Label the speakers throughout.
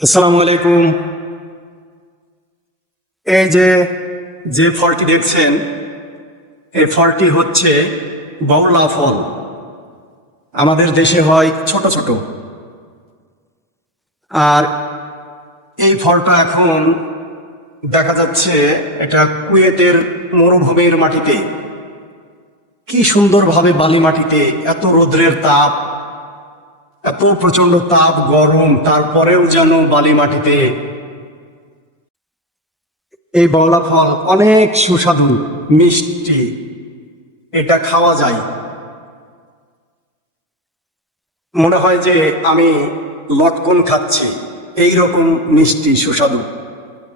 Speaker 1: আসসালামু আলাইকুম। এই যে যে ফলটি দেখছেন, এই ফলটি হচ্ছে বাউলা ফল। আমাদের দেশে হয় ছোট ছোট। আর এই ফলটা এখন দেখা যাচ্ছে এটা কুয়েতের মরুভূমির মাটিতে। কি সুন্দরভাবে বালি মাটিতে এত রৌদ্রের তাপ এত প্রচণ্ড তাপ, গরম, তারপরেও যেন বালি মাটিতে এই বলা ফল অনেক সুস্বাদু, মিষ্টি। এটা খাওয়া যায়। মনে হয় যে আমি লটকন খাচ্ছি। এই রকম মিষ্টি, সুস্বাদু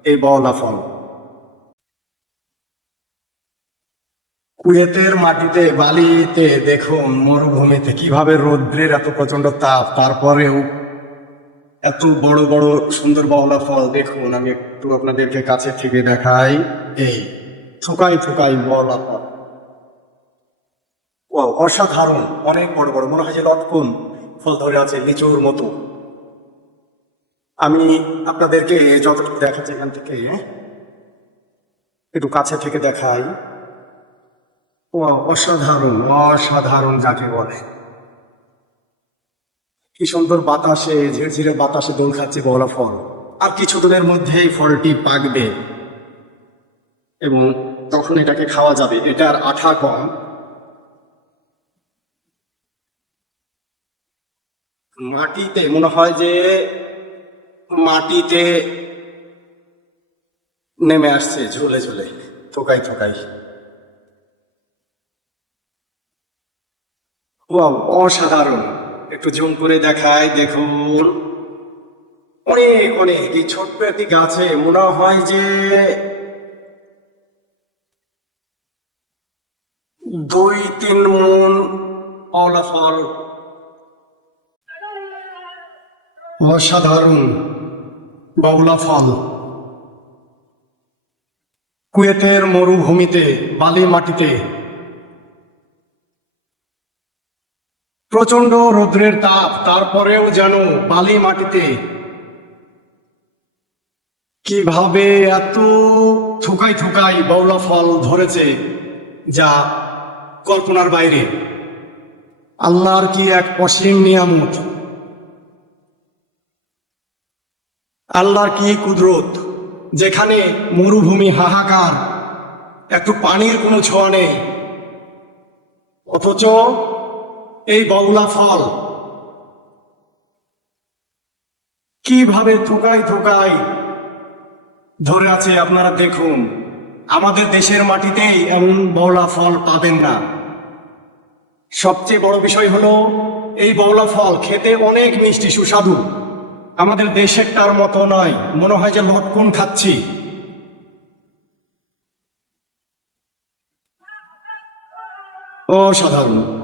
Speaker 1: এই বলা ফল। কুয়েতের মাটিতে, বালিতে দেখুন মরুভূমিতে কীভাবে রৌদ্রের এত প্রচণ্ড তাপ, তারপরেও এত বড় বড় সুন্দর বাউলা ফল দেখুন, আমি একটু আপনাদেরকে কাছে থেকে দেখাই এই থুকাই থুকাই বাউলা ফল। ও অসাধারণ, অনেক বড় বড়, মনে হয় যে লটকন ফল ধরে আছে লিচুর মতো। আমি আপনাদেরকে যতটুকু দেখাচ্ছি এখান থেকে একটু কাছে থেকে দেখাই। অসাধারণ অসাধারণ যাকে বলে। কি সুন্দর বাতাসে, ঝিরঝিরে বাতাসে দোল খাচ্ছে বলা ফল। আর কিছু দিনের মধ্যেই ফলটি পাকবে। এবং তখন এটাকে খাওয়া যাবে। এটার আঠা কম মাটিতে, মনে হয় যে মাটিতে নেমে আসছে ঝুলে ঝুলে থোকাই থোকাই ওয়াও অসাধারণ। একটু জুম করে দেখায় দেখুন। অনেক অনেক। ছোট্ট একটি গাছে মনে হয় যে দুই, তিন মন অলা ফল। অসাধারণ বাউলা ফল। কুয়েতের মরুভূমিতে বালি মাটিতে প্রচণ্ড রৌদ্রের তাপ, তারপরেও যেন বালি মাটিতে। কীভাবে এত থুকাই থুকাই বাউলা ফল ধরেছে, যা কল্পনার বাইরে। আল্লাহর কি এক অসীম নিয়ামত? আল্লাহর কি কুদরত, যেখানে মরুভূমি হাহাকার একটু পানির কোনো ছোঁয়া নেই? অথচ এই বাউলা ফল। কীভাবে থোকাই থোকাই ধরে আছে আপনারা দেখুন। আমাদের দেশের মাটিতেই এমন বাউলা ফল পাবেন না। সবচেয়ে বড় বিষয় হলো, এই বাউলা ফল খেতে অনেক মিষ্টি, সুস্বাদু। আমাদের দেশের তার মতো নয়। মনে হয় যে লটকন খাচ্ছি। অসাধারণ।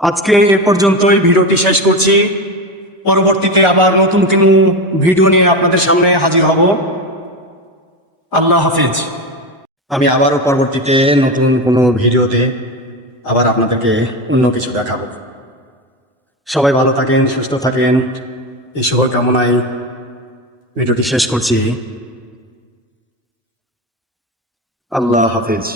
Speaker 1: আজকে এ পর্যন্তই ভিডিওটি শেষ করছি। পরবর্তীতে আবার নতুন কোনো ভিডিও নিয়ে আপনাদের সামনে হাজির হব। আল্লাহ হাফেজ। আমি আবারও পরবর্তীতে নতুন কোনো ভিডিওতে আবার আপনাদেরকে অন্য কিছু দেখাবো। সবাই ভালো থাকেন, সুস্থ থাকেন। এই শুভ কামনায় ভিডিওটি শেষ করছি। আল্লাহ হাফেজ।